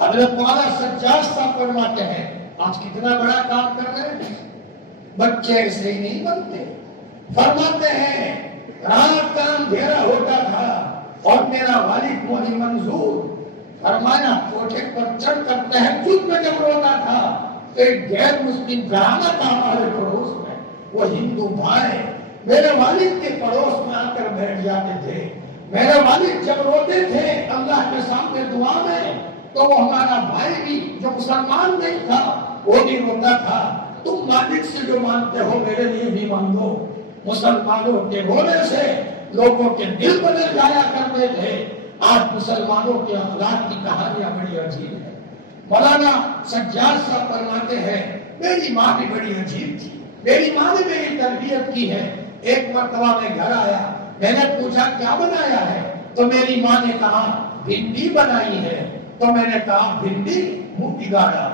حضرت مولانا سجاد صاحب فرماتے ہیں آج کتنا بڑا کام کر رہے ہیں، بچے ایسے ہی نہیں بنتے. فرماتے ہیں رات کا اندھیرا ہوتا تھا اور میرا والد مودی منظور فرمایا کوٹھے پر چڑھ کر تہجد میں جب روتا تھا تو ایک غیر مسلم گھرانہ تھا ہمارے پڑوس میں، وہ ہندو بھائی میرے والد کے پڑوس میں آ کر بیٹھ جاتے تھے. میرے والد جب روتے تھے اللہ کے سامنے دعا میں تو وہ ہمارا بھائی بھی جو مسلمان نہیں تھا وہ بھی روتا تھا. تم مالک سے جو مانتے ہو میرے لیے بھی مانگو. مسلمانوں کے رونے سے لوگوں کے دل بدل جایا کرتے تھے. آج مسلمانوں کے اخلاق کی کہانیاں بڑی عجیب ہے. مولانا سجاد صاحب فرماتے ہیں میری ماں بھی بڑی عجیب تھی. میری ماں نے میری تربیت کی ہے. ایک مرتبہ میں گھر آیا، میں نے پوچھا کیا بنایا ہے تو میری ماں نے کہا بھنڈی بنائی ہے. تو میں نے کہا بھنڈی، منہ بگاڑا.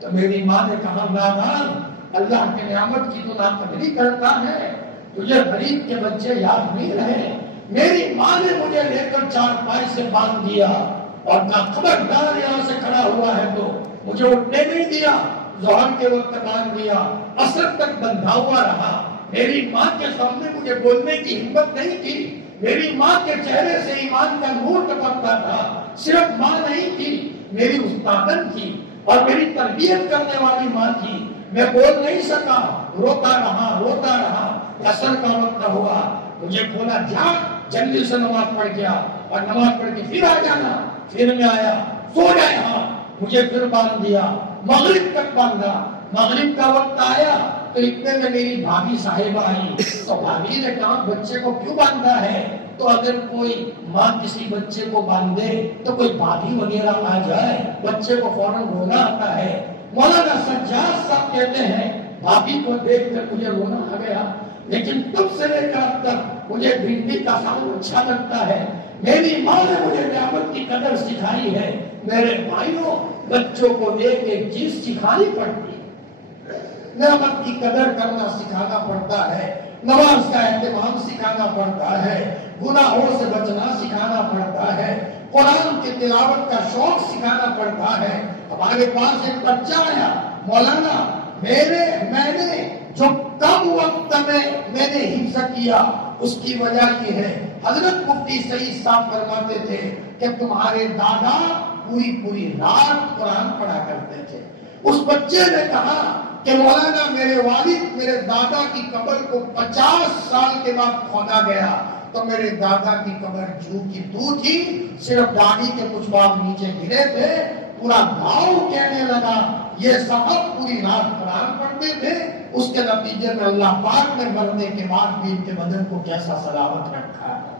تو میری ماں نے کہا نادان، اللہ کی نعمت کی تو ناقدری کرتا ہے، تجھے غریب کے بچے یاد نہیں رہے. میری ماں نے مجھے لے کر چارپائی سے باندھ دیا اور کہا خبردار یہاں سے کھڑا ہوا ہے تو مجھے اٹھنے نہیں دیا. ظہر کے وقت باندھ دیا، عصر تک بندھا ہوا رہا. میری ماں کے سامنے مجھے بولنے کی ہمت نہیں کی. میری ماں کے چہرے سے ایمان کا نور ٹپکتا تھا. صرف ماں نہیں تھی، میری استادن تھی اور میری تربیت کرنے والی ماں تھی. میں بول نہیں سکا، روتا رہا. عصر کا وقت ہوا، مجھے بولا جا جلدی سے نماز پڑھ گیا اور نماز پڑھ کے پھر آ جانا. پھر میں آیا، سو جائے. مجھے پھر باندھ دیا، مغرب تک باندھا. مغرب کا وقت آیا تو اتنے میں میری بھابھی صاحبہ آئی. تو بھابھی نے کہا بچے کو کیوں باندھا ہے؟ تو اگر کوئی ماں کسی بچے کو باندھے تو کوئی بھابھی وغیرہ آ جائے، بچے کو فوراً رونا آتا ہے. مولانا سجاد صاحب کہتے ہیں بھابھی کو دیکھ کر مجھے رونا آ گیا. لیکن تب سے لے کر اب تک مجھے بھنڈی کا ساگ اچھا لگتا ہے. میری ماں نے مجھے نعمت کی قدر سکھائی ہے. میرے بھائیوں، بچوں کو ایک ایک چیز سکھانی پڑتی ہے. نعمت کی قدر کرنا سکھانا پڑتا ہے، نماز کا اہتمام سکھانا پڑتا ہے، گناہوں سے بچنا سکھانا پڑتا ہے، قرآن کی تلاوت کا شوق سکھانا پڑتا ہے. ہمارے پاس ایک بچہ آیا، مولانا میں نے جو کم وقت میں نے حفظ کیا اس کی وجہ یہ ہے. حضرت مفتی سعید صاحب فرماتے تھے کہ تمہارے دادا پوری رات قرآن پڑھا کرتے تھے. اس بچے نے کہا کہ مولانا میرے والد میرے دادا کی قبر کو 50 سال کے بعد کھودا گیا تو میرے دادا کی قبر جو کی تو تھی، صرف داڑھی کے کچھ بال نیچے گرے تھے. پورا گاؤں کہنے لگا یہ صاحب پوری رات قرآن پڑھتے تھے. اس کے نتیجے میں اللہ پاک نے مرنے کے بعد بھی ان کے بدن کو کیسا سلامت رکھا ہے.